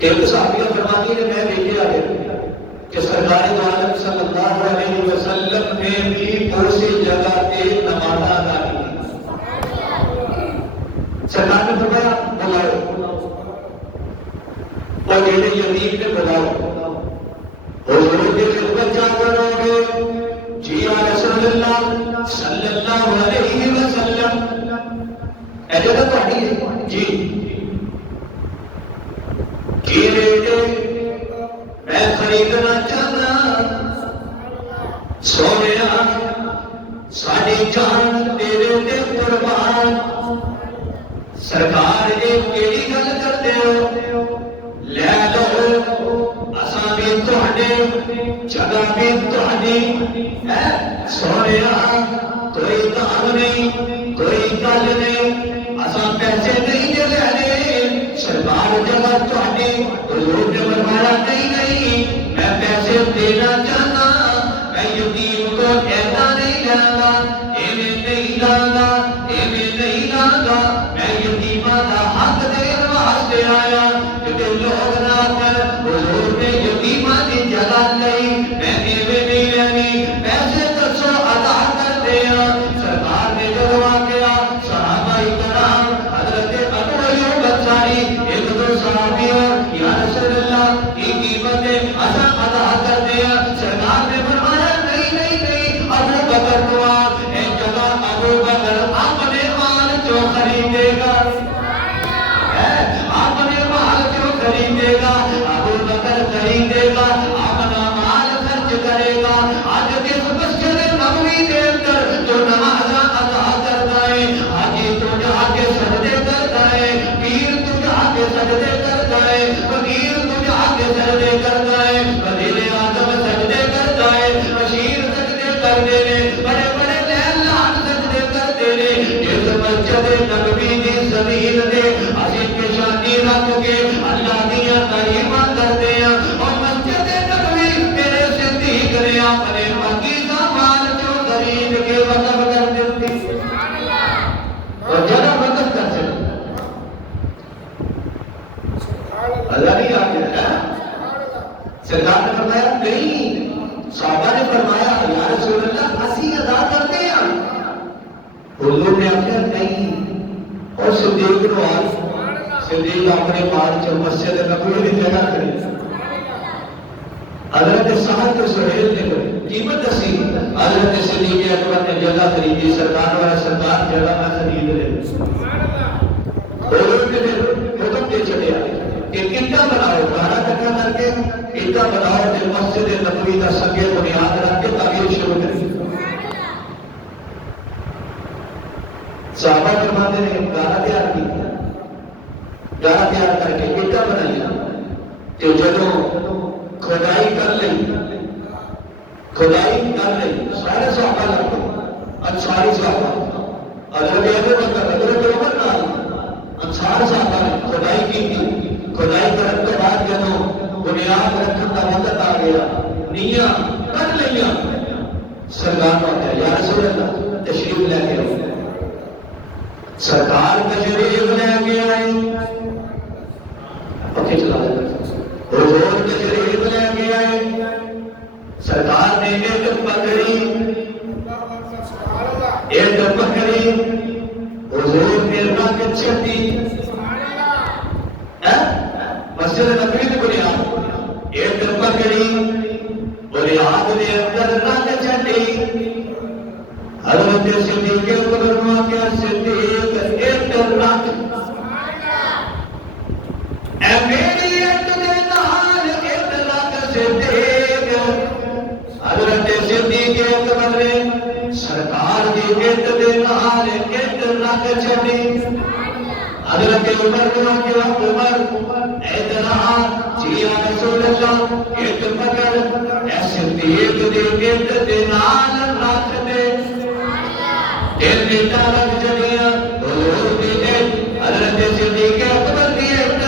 ایک صحابیہ فرماتی ہے میں دیکھے آگے کہ سرکار دو عالم صلی اللہ علیہ وسلم نے بھی اسی جگہ پہ نماز ادا کی. سرکار نے فرمایا بلاؤ اور جیسے یتیم نے بلاؤ حضور کی خدمت جا کر ہوگے جی یا رسول اللہ صلی اللہ علیہ وسلم اے جگہ پڑھی ہے جی کی بیٹے میں خریدنا چاہتا سونے ساری جان تیرے تے قربان. سرکار نے کیڑی گل کرتے ہو لے لو اساں بھی تہاڈے جگہ بھی تہاڈی ہے سونے کوئی دام نہیں کوئی گل نہیں اساں پیسے نہیں دے لینے سرکار جگہ تہاڈی حضور نے فرمایا نہیں میں پیسے دینا چاہتا میں یتیم کو ایسا نہیں لاگا ایویں نہیں لاگا ایویں نہیں لاگا میں یتیماں دا حق دین واسطے آیا کہ لوگ نہ کر حضور نے یتیماں دی جگہ نہیں میں ایویں نہیں لینی پیسے دسو ادا کر دیا. سرکار نے جو واقعہ صحابہ کرام حضرت ابو ایوب انصاری ایک دو صحابی اور یا رسول اللہ کی قیمتیں اساں ادا کر دیا. سرکار نے فرمایا نہیں ابو بکر کو اے جگہ ابو بکر اپنے مال جو خریدے گا اپنے مال جو خریدے گا ابو بکر خریدے گا اپنا مال خرچ کرے گا. آج کس مسجد نبوی کے اندر جو نماز ادا کرتا ہے حاجی تو جا کے سجدے کرتا ہے پیر تو جا کے سجدے کرتا ہے فقیر تو جا کے سجدے کرتا ہے وزیر اعظم سجدے کرتا ہے بشیر سجدے کرتے ہیں بڑے بڑے لہلان سجدے کرتے ہیں. اس مسجد نبوی دی زمین دے اسی پیشانی رکھ کے اللہ دیاں تعریفاں کرتے ہیں اور مسجد نبوی میرے صدیق نے اپنے پاکیزہ مال جو خرید کے وقف کر دیتی اور جگہ وقف کر دیتی. اللہ نہیں آتے ہیں سرکار نے فرمایا نہیں صحابہ نے فرمایا یا رسول اللہ اسی ادا کرتے ہیں. حضور نے آخیا نہیں اور صدیق نو صدیق اپنے مال چ مسجد نبوی کی جگہ خرید. حضرت سعد کے سہیل نے قیمت دسی حضرت صدیق اکبر نے جگہ خریدی سرکار والا سرکار جگہ نہ خرید لے. حضور نے حکم دے چڑیا کہ اینٹاں بناؤ 12 کٹھا کر کے اینٹاں بناؤ تے مسجد نبوی کا سنگے بنیاد رکھ کے تعمیر شروع کر. صحابہ فرماتے ہیں گارا تیار کی گارا تیار کر کے اینٹاں بنائی تے جدوں کھدائی کر لئی سارے صحابہ لگ گئے انصاری صحابہ حضرت ابو بکر حضرت عمر نال انصار صحابہ نے کھدائی کی کھدائی کرنے کے بعد جدوں بنیاد رکھنے کا وقت آ گیا نیاں کر لیا سرکار نے یا رسول اللہ تشریف لے کے آؤ. سرکار تشریف لے کے آئے پکے چلا حضور تشریف لے کے آئے. سرکار نے ایک پکڑی حضور نے رکھ چھٹی مسجد نبوی کی بنیاد ایک پکڑی بنیاد نے اندر رکھ چھٹی. حضرت صدیق اکبر کیا صدیق ایک رکھ اے میری ایک دے نال ایک رکھ صدیق. حضرت صدیق اکبر نے سرکار دی ایک دے نال ایک رکھ چھٹی. حضرت عمر کو کیا عمر ادنا جی یا رسول اللہ ایک پکڑ اے صدیق دی ایک دے نال رکھ دے دل بیٹا رکھ جڑیاں حضور دی ایک حضرت صدیق اکبر دی ایک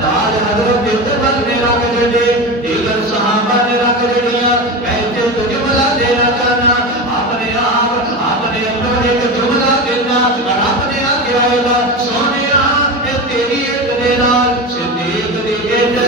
نال حضرت عمر نے رکھ جڑے دیگر صحابہ نے رکھ جڑیاں. میں تے تو جملہ دینا چاہنا اپنے آپ اپنے اندر ایک جملہ دینا اور اپنے آگے آئے گا سونیا اے تیری ایک دے نال صدیق دی ایک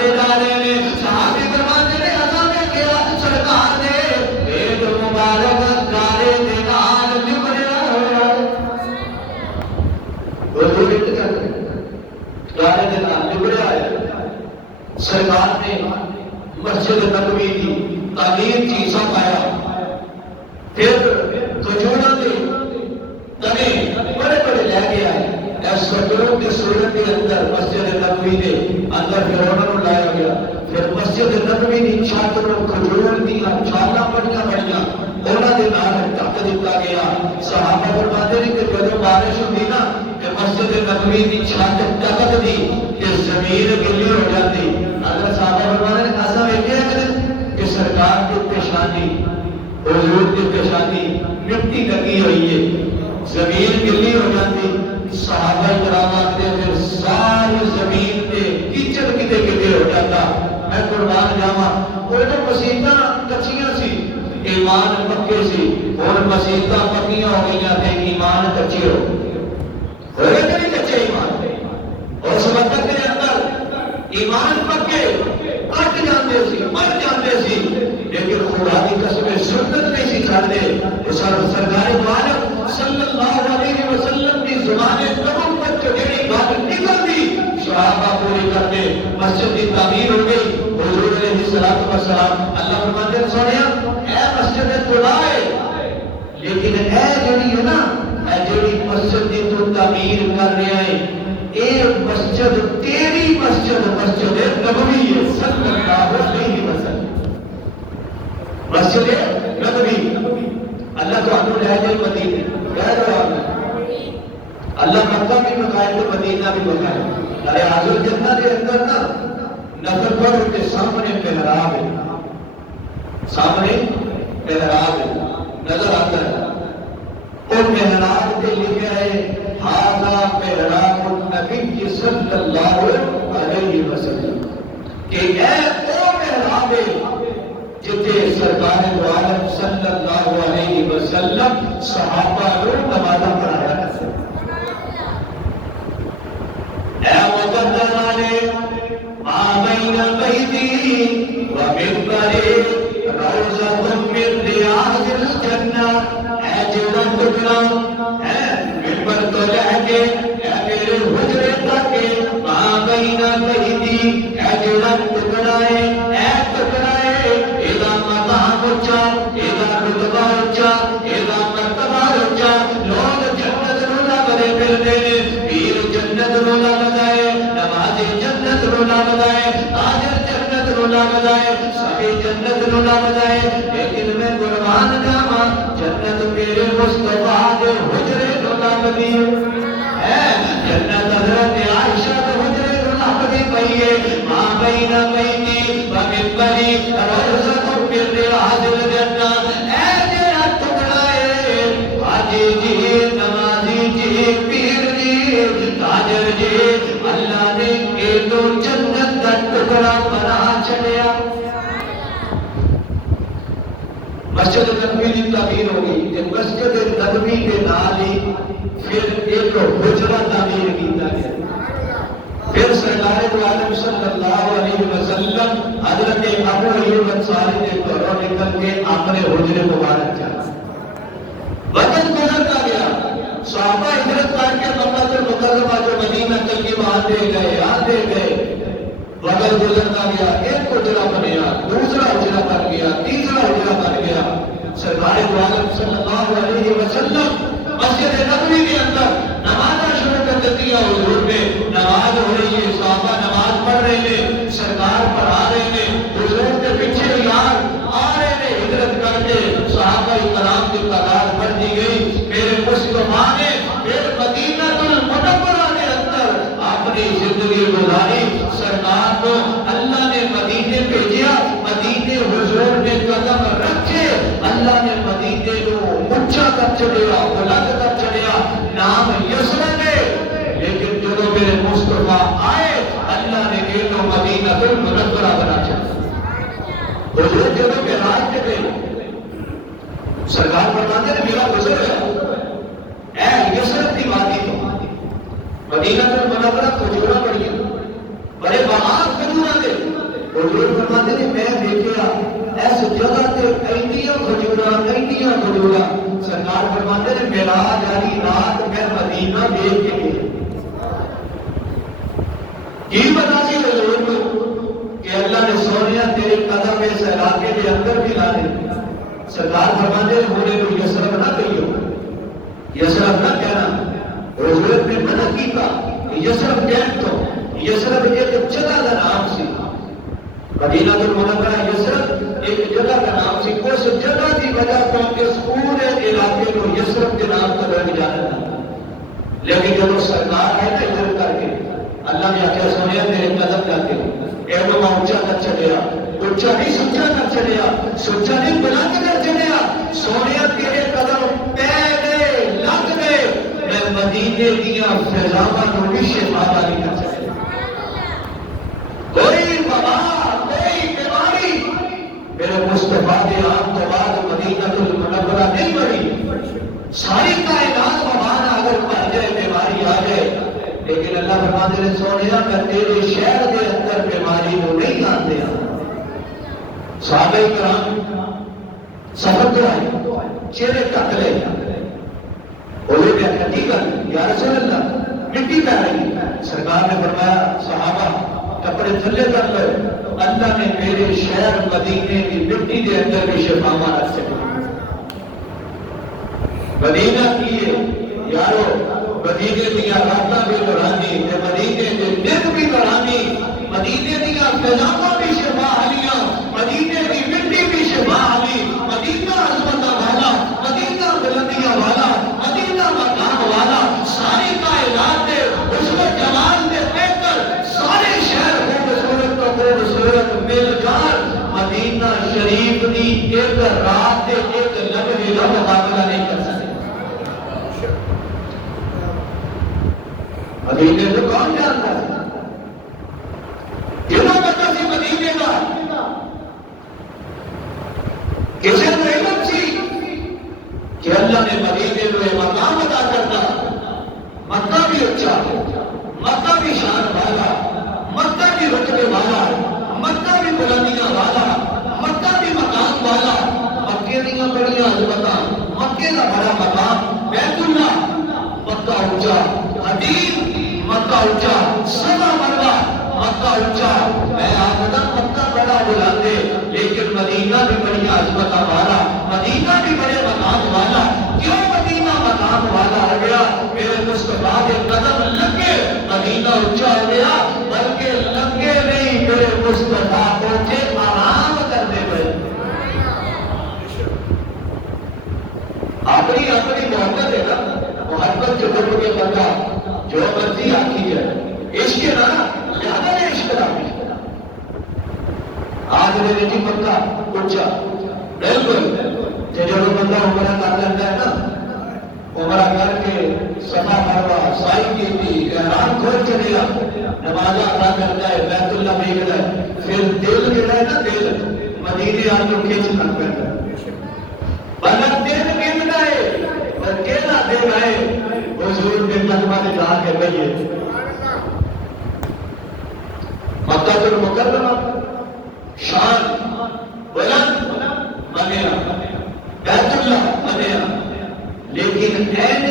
دے جا رہے ہیں صحابی فرماتے نے عذاب کیا سرکار نے ایک مبارک گارے دے نال لبڑیا ہوا حضور کرتے گارے دے نال لبڑیا ہے سرکار نے مسجد نبوی کی تعمیر کی سمایا پھر کھجوراں دے تنے بڑے بڑے لے کے آئے سجدوں کی صورت کے اندر مسجد نبوی کے اندر پھر انہوں نے لایا گیا پھر مسجد نبوی کی چھت نو کھجور دیا چھالاں بڑیاں بڑیاں انہاں دے نال ڈھک دتا گیا صحابہ فرماتے ہیں کہ جب بارش ہوندی نا کہ مسجد نبوی کی چھت ڈھک دی کہ زمین گلی ہو جاتی اگر صحابہ فرماتے ہیں ایسا ویکھیا کہ سرکار کی پیشانی حضور کی پیشانی مٹی لگی ہوئی ہے زمین گلی ہو جاتی صحابہ کرام آتے پھر ساری زمین پہ کیچڑ کتے کتے ہو جاتا میں قربان جاواں کوئی تو مسیتاں کچیاں سی ایمان پکے سی اور مسیتاں پکیاں ہو گئیاں تھے ایمان کچے ہو ہوئے کہ نہیں کچے ایمان اور اس وقت کے اندر ایمان پکے کٹ جاندے سی مر جاندے سی لیکن خدا کی قسم سنت نہیں سی چھڑتے سرکار عالم صلی اللہ علیہ وسلم کی زبان نبوت جو جڑی بات نکلتی صحابہ پوری کرتے مسجد کی تعمیر ہو گئی حضور علیہ الصلوۃ والسلام اللہ فرماتے ہیں سنیا اے مسجد خدا ہے لیکن اے جڑی ہے نا اے جڑی مسجد کی تو تعمیر کر رہے ہیں اے مسجد تیری مسجد مسجد نبوی ہے صلی اللہ علیہ وسلم مسجد نبوی اللہ تو انہوں لے جائے مدینے اللہ مکہ بھی بقائے تو مدینہ بھی بقائے ارے حضور جنہ کے اندر نا نفر پر ان کے سامنے محراب ہے سامنے محراب ہے نظر آتا ہے اور محراب کے لکھا ہے ھذا محراب النبی صلی اللہ علیہ وسلم کہ اے وہ محراب ہے جتے سرکار عالم صلی اللہ علیہ وسلم صحابہ کو نماز پڑھایا کرتے اے مقدسانے ما بین بیتی و منبری روضۃ من ریاض الجنہ اے جنت ٹکڑا اے منبر تو لے کے اے میرے حجرے تک ما بین بیتی اے جنت ٹکڑا ہے اے ٹکڑا ہے ایدا مقام اچھا ایدا رتبہ اچھا ایدا مرتبہ اچھا لوگ جنت نو لگے پھرتے ہیں پیر جنت نو لگائے نمازی جنت نو لگائے تاجر جنت نو لگائے سبھی جنت نو لگائے لیکن میں قربان جاواں جنت میرے مصطفیٰ دے حجرے نو لگدی ہے جنت حضرت عائشہ دے حجرے نو لگدی پئی ہے ماں بین بیتی و منبری روضۃ من ریاض الجنہ اے جڑا ٹکڑا ہے حاجی جی نمازی جی پیر جی تاجر جی اللہ نے اے تو جنت دا ٹکڑا بنا چھڑیا مسجد نبوی کی تعمیر ہو گئی کہ مسجد نبوی کے نال ہی پھر ایک حجرہ تعمیر کیتا گیا پھر سرکار عالم صلی اللہ علیہ وسلم حضرت ابو ایوب انصاری نے گھروں نکل کے اپنے حجرے مبارک جانا وقت گزرتا گیا صحابہ ہجرت کر کے مکہ المکرمہ جو مدینہ طیبہ آتے گئے وقت گزرتا گیا ایک حجرہ بنیا دوسرا حجرہ بن گیا تیسرا حجرہ بن گیا سرکار عالم صلی اللہ علیہ وسلم مسجد نبوی کے اندر نماز شروع کر دیتی ہے حضور میں نماز ہو رہی ہے صحابہ نماز پڑھ رہے ہیں سرکار پڑھا رہے ہیں حضور کے پیچھے یار آ رہے ہیں ہجرت کر کے صحابہ کرام کی تعداد بڑھ دی گئی میرے مصطفیٰ نے پھر مدینہ المنورہ کے اندر اپنی زندگی گزاری سرکار کو اللہ نے مدینے بھیجا مدینے حضور نے قدم رکھے اللہ نے مدینے کو اونچا کر چڑھیا بلند کر چڑھیا نام یسرب ہے لیکن جو میرے مصطفیٰ آئے اللہ نے یہ تو مدینہ المنورہ بنا چڑھا حضور جو معراج پہ گئے سرکار فرماتے ہیں میرا گزر گیا اے یسرب کی وادی تو مدینہ المنورہ کھجورا پڑی بڑے باغات کھجورا دے حضور فرماتے ہیں میں دیکھا اس جگہ تے اینیاں کھجوراں سرکار فرماتے ہیں معراج والی رات میں مدینہ دیکھ کے گیا کی پتا سی حضور کو کہ اللہ نے سونیا تیرے قدم اس علاقے کے اندر بھی لا دے سرکار فرماتے ہیں ہونے کو یسرب نہ کہیو یسرب نہ کہنا حضور نے منع کیتا یسرب کہن تو یسرب ایک جگہ کا نام سی مدینہ المنورہ یسرب ایک جگہ کا نام سی اس جگہ کی وجہ تو اس پورے علاقے کو یسرب کے نام سے رکھ جانا تھا لیکن جب وہ سرکار ہے نا ادھر کر کے اللہ نے آخیا سنیا میرے قدم جاتے ایڈو اونچا کر چلیا اونچا نہیں سچا کر چلیا سچا نہیں بلند کر چلیا سونیا تیرے قدم پہ گئے لگ گئے میں مدینے دیا فضاواں نو بھی شفا والی کر چلیا کوئی وبا کوئی بیماری میرے مصطفیٰ کے آن تو بعد مدینہ المنورہ نہیں بڑھی ساری کائنات وبانا اگر پڑ جائے بیماری آ جائے لیکن اللہ فرماتے ہیں سونیا میں تیرے شہر کے اندر بیماری کو نہیں آتے صحابہ کرام سفر تو آئے چہرے ٹک لے حضور نے کہا ٹھیک ہے یا رسول اللہ مٹی پہ رہی سرکار نے فرمایا صحابہ کپڑے تھلے کر لو اللہ نے میرے شہر مدینے کی مٹی کے اندر بھی شفا رکھ سکے مدینہ کیے یارو مدینے دیا راتاں بھی دورانی مدینے کے دن بھی دورانی مدینے دیا فضاواں بھی شفا حالیاں مدینے کی مٹی بھی شفا حالی مدینہ عظمتہ والا مدینہ بلندیاں والا مدینہ مقام والا ساری کائنات دے اس میں جلال دے دیکھ کر سارے شہر خوبصورت تو خوبصورت مل کر مدینہ شریف کی ایک رات دے ایک لمحے کا مقابلہ نہیں کر سکتے مدینے کو کون جانتا ہے کتنا پتہ سی مدینے کا کسی کو علم سی کہ اللہ نے مدینے کو ایک مقام ادا کرنا مکہ بھی اچھا مکہ بھی شان والا مکہ بھی رتبے والا مکہ بھی بلندیاں والا مکہ بھی مقام والا مکے دیا بڑیاں عظمتاں مکے کا بڑا مقام بیت اللہ مکہ اونچا حدیث مکہ اونچا سبا مروا مکہ اونچا میں آمدہ مکہ بڑا بلاندے لیکن مدینہ بھی بڑی عظمت والا مدینہ بھی بڑے مقام والا کیوں مدینہ مقام والا ہو گیا میرے مصطفیٰ کے قدم لگے مدینہ اونچا ہو گیا بلکہ لگے نہیں میرے مصطفیٰ پہنچے آرام کرنے پہ اپنی محبت ہے نا محبت جو گھر کے بندہ جو مرضی آتی ہے عشق نا زیادہ ہے عشق کا آج میرے جی مکہ اونچا بالکل جب بندہ عمرہ کر لیتا ہے نا عمرہ کر کے صفا مروا سائی کی تھی احرام کھول کے دیا نماز ادا کرتا ہے بیت اللہ دیکھتا ہے پھر دل گرا ہے نا دل مدینے آ کے کھینچ لگ پڑتا ہے بلک دل گرنا ہے اور کہنا دل ہے حضور کے قدمہ نے جا کے بھئیے مکہ المکرمہ شان بلند بنیا بیت اللہ بنیا لیکن این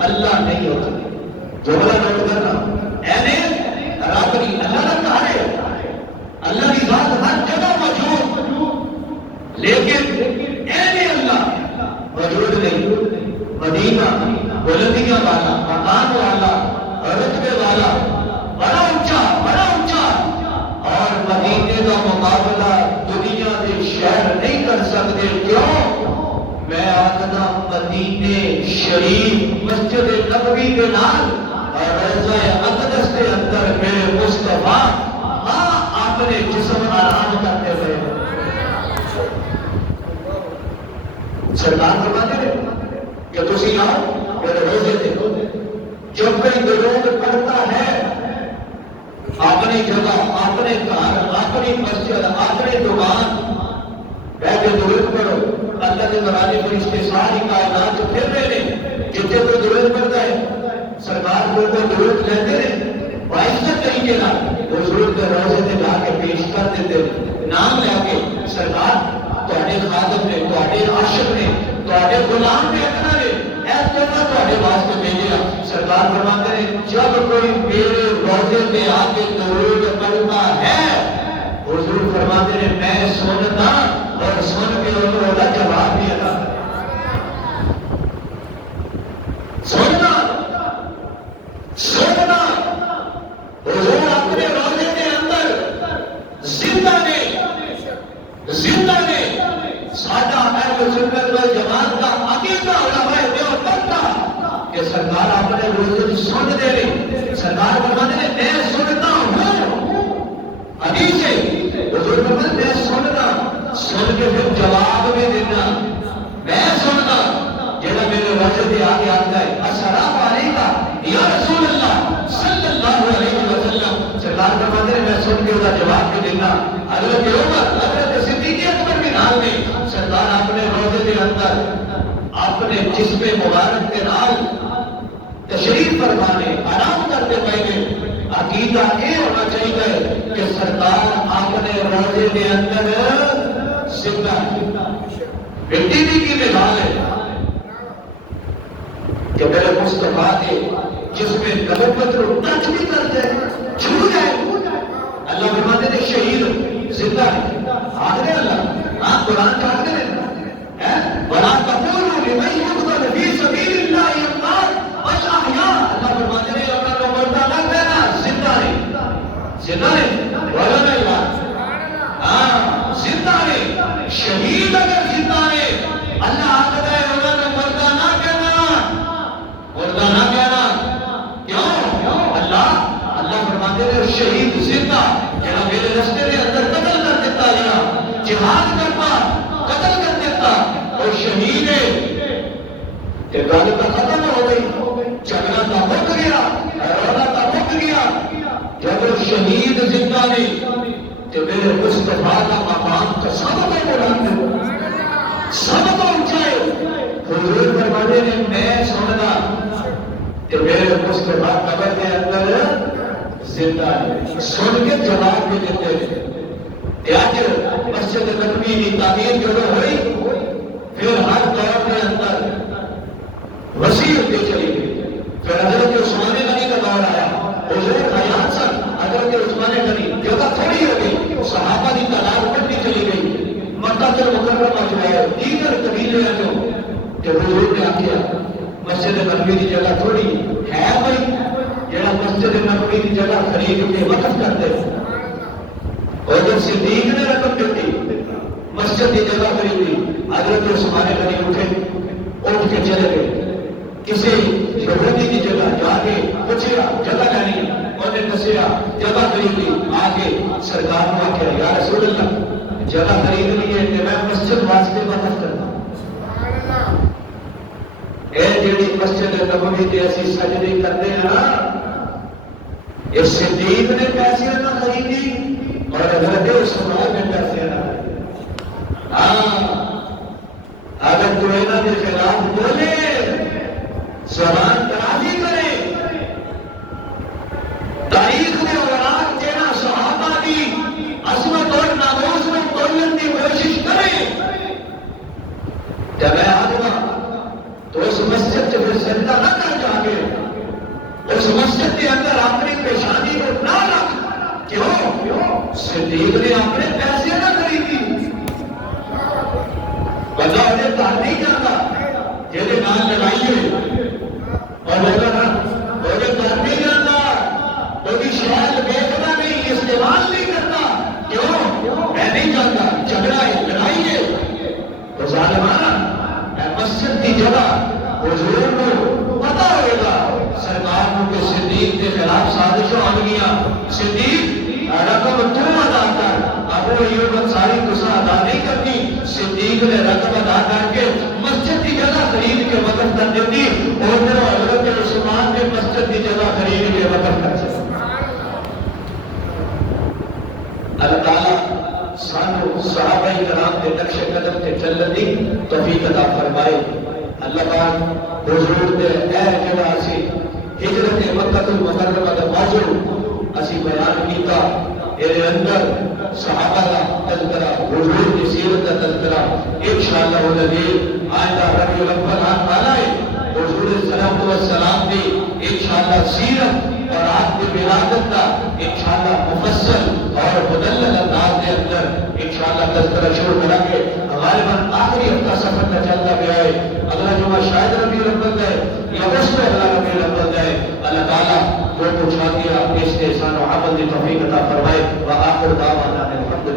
اللہ نہیں ہوتا جملہ نوٹ کرنا این رب نہیں اللہ نہ کہا ہے اللہ کی ذات ہر جگہ موجود لیکن این اللہ موجود نہیں مدینہ بلندیاں والا مقام والا رتبے والا بڑا اونچا اور مدینے کا مقابلہ دنیا کے شہر نہیں کر سکتے کیوں میں آخنا مدینے شریف مسجد نبوی کے نام اور روضہ اقدس کے اندر میرے مصطفیٰ اپنے جسم آرام کرتے ہوئے سرکار فرماتے ہیں کہ تسی آؤ میرے روزے دیکھو جب کوئی درود پڑھتا ہے اپنی جگہ اپنے گھر اپنی مسجد اپنی دکان بیٹھ کے درود پڑھو اللہ کے نورانی فرشتے ساری کائنات پھر رہے ہیں جتنے کوئی درود پڑھتا ہے سرکار کو درود لیتے ہیں باعث طریقے کا حضور کے روزے سے جا کے پیش کر کر دیتے نام لے کے سرکار تواڈے خادم نے تواڈے عاشق نے تواڈے غلام نے اتنا نے اے تحفہ تواڈے واسطے بھیجیا سرکار فرماتے ہیں جب کوئی میرے روزے پہ آ کے درود پڑھتا ہے حضور فرماتے ہیں میں سنتا اور سن کے انہوں کا جواب بھی ادا کرتا سننا سننا حضور اپنے روزے کے اندر زندہ نے سادہ اہل سنت والجماعت کا عقیدہ علماء دیوبند کا کہ سرکار اپنے روزے کی سن دے رہے سرکار فرماتے ہیں میں سنتا ہوں حدیث ہے حضور فرماتے ہیں میں سننا سن کے پھر جواب بھی دینا میں سننا جیسا میرے روزے سے آگے آتا ہے السلام علیکم یا رسول اللہ صلی اللہ علیہ وسلم سرکار فرماتے ہیں میں سن کے اس کا جواب بھی دینا حضرت عمر حضرت صدیق اکبر کے نام میں سرکار اپنے روزے کے اندر اپنے جسم مبارک کے نال تشریف فرمانے آرام کرتے پہلے عقیدہ یہ ہونا چاہیے کہ سرکار اپنے روزے کے اندر زندہ مٹی کی مثال ہے کہ میرے مصطفیٰ کے جس میں قدم پتر ٹچ بھی کر جائے چھو جائے اللہ فرماتے ہیں شہید زندہ ہے آگے اللہ آپ قرآن چاہتے ہیں وَلَا تَقُولُوا لِمَنْ يُقْتَلُ فِي سَبِيلِ اللَّهِ أَمْوَاتٌ بَلْ أَحْيَاءٌ اللہ فرماتے ہیں اللہ کو مردہ نہ کہنا زندہ ہے بولا نہیں بات زندہ ہے شہید اگر زندہ ہے اللہ آتا ہے اللہ کو مردہ نہ کہنا کیوں اللہ فرماتے ہیں شہید زندہ جہاں میرے رستے کے اندر قتل کر دیتا گیا جہاد کرتا قتل کر دیتا اور شہید ہے کہ گل تو ختم ہو گئی چلنا تو مک گیا رونا تو مک گیا جب شہید زندہ نہیں کہ میرے مصطفیٰ کا مقام کا سب کو بلند ہے سب کو اونچائے حضور فرماتے ہیں میں سننا کہ میرے مصطفیٰ قبر کے اندر زندہ ہے سن کے جواب بھی دیتے ہیں آج مسجد نبوی کی تعمیر جو ہوئی پھر ہر دور کے اندر وسیع ہوتی چلی گئی پھر حضرت عثمان غنی کا دور آیا حضور حیات سن حضرت عثمان غنی جگہ تھوڑی ہو گئی صحابہ کی تعداد بڑھتی چلی گئی مکہ المکرمہ جو ہے دیگر قبیلے ہیں جو حضور نے آخیا مسجد نبوی کی جگہ تھوڑی ہے بھائی جڑا مسجد نبوی کی جگہ خرید کے وقف کرتے اور جب صدیق نے رقم دیتی مسجد کی جگہ خریدی حضرت عثمان غنی اٹھ کے چلے گئے کسی یہودی کی جگہ جا کے پوچھا جگہ لینی انہیں دسیا جگہ خریدی آگے سرکار نے آخیا یا رسول اللہ جگہ خریدنی ہے کہ میں مسجد واسطے وقف کرتا اے جیڑی مسجد نبوی تے اسی سجدے کرتے ہیں نا یہ صدیق نے پیسے نہ خریدی اور حضرت عثمان نے پیسے نہ خریدی اگر تو انہاں کے خلاف بولے زبان درازی کرے تاریخ میں اوراق جینا صحابہ کی عظمت اور ناموس میں تولن کی کوشش کرے جب میں آدھا تو اس مسجد سے پھر سجدہ نہ کر جاگے اس مسجد کے اندر اپنی پیشانی کو نہ رکھ کیوں صدیق نے اپنے پیسے نہ خریدی بندہ انہیں کہا نہیں جاتا جیسے نام لگائیے اور ہوگا نا انہیں کہا نہیں جاتا کیونکہ شاید بیچنا نہیں استعمال نہیں کرتا کیوں میں نہیں جانتا جھگڑا ہے لڑائیے تو ظالمانہ مسجد کی جگہ حضور کو پتا ہوئے گا سرکار کو کہ صدیق کے خلاف سازشوں آ گیا صدیق رقم تو ادا کر ابو ایوب انصاری تسا ادا نہیں کرنی صدیق نے رقم ادا کر کے مسجد کی جگہ خرید کے وقف کر دیتی اور پھر حضرت عثمان نے مسجد کی جگہ خرید کے وقف کر دی اللہ تعالیٰ سانو صحابہ کرام کے نقش قدم کے چلن دی توفیق عطا فرمائے اللہ پاک حضور دے اے جگہ اسی ہجرت مکہ المکرمہ دا موضوع اسی بیان کیتا اے اندر صحابہ کا تذکرہ، حضور کی سیرت کا تذکرہ انشاءاللہ العزیز آئندہ ربیع الاول آنا ہے، حضور صلی اللہ علیہ وسلم کی انشاءاللہ سیرت اور آپ کی ولادت کا انشاءاللہ مفصل اور مدلل انداز کے اندر انشاءاللہ تذکرہ شروع کریں گے۔ غالباً آخری ہفتہ سفر کا چلتا گیا ہے، اگلا جمعہ شاید ربیع الاول ہے یا اس میں اگلا ربیع الاول ہے۔ اللہ تعالیٰ جو کچھ آ دیا اس کے احسان و عمل کی توفیق عطا فرمائے۔ وآخر دعوانا الحمدللہ۔